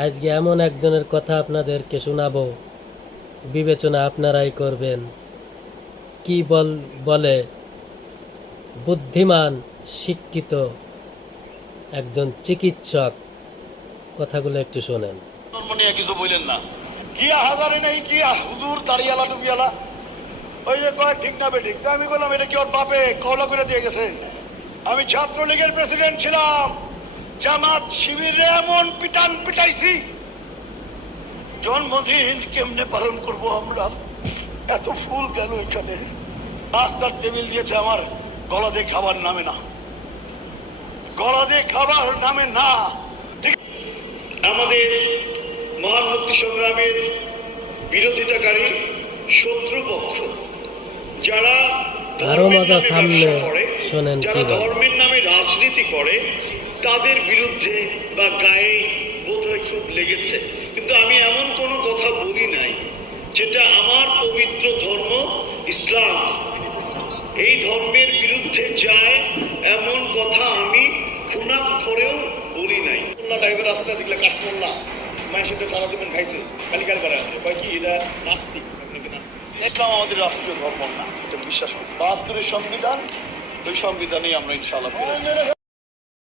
আজকে এমন একজনের কথা আপনাদেরকে শোনাবো। বিবেচনা আপনারাই করবেন। কি বল, বলে? বুদ্ধিমান, শিক্ষিত একজন চিকিৎসক। কথাগুলো একটু শোনেন। কিছু বললেন না। কিয়া হাজারে নাই কিয়া হুজুর দাঁড়িয়ালা ডুবিয়ালা ওই যে কয়, ঠিক না বে, ঠিক। তা আমি বললাম, এটা কি ওর বাপে? করে দিয়ে গেছে। আমি ছাত্রলীগের প্রেসিডেন্ট ছিলাম। জামাত শিবিরে এমন পিটান পিটাইছি জন্মদিন কেমনে পালন করব আমরা? এত ফুল কেন এখানে? নাস্তার টেবিল দিয়েছে আমার গলা দিয়ে খাবার নামে না। গলা দিয়ে খাবার নামে না। আমাদের মহান মুক্তি সংগ্রামের বিরোধিতাকারী শত্রুপক্ষ যারা আরও ধর্মের মজা নামে সামনে ব্যবসা করে, শোনেন যারা ধর্মের নামে রাজনীতি করে তাদের বিরুদ্ধে বা গায়ে বোধহয় খুব লেগেছে। কিন্তু আমি এমন কোনো কথা বলি নাই যেটা আমার পবিত্র ধর্ম ইসলাম। এই ধর্মের বিরুদ্ধে যায় এমন কথা আমি খুনাক্ষরেও বলি নাই। টাইপের রাস্তা যেগুলো কাঠমোল্লা মায়ের সাথে সারা জীবন খাইছে। গালি গাল করে কয় কি এটা নাস্তিক? ইসলাম আমাদের রাষ্ট্রীয় ধর্ম না। এটা বিশ্বাস করি। বাহাত্তরের সংবিধান ওই সংবিধানেই আমরা ইনশাআল্লাহ।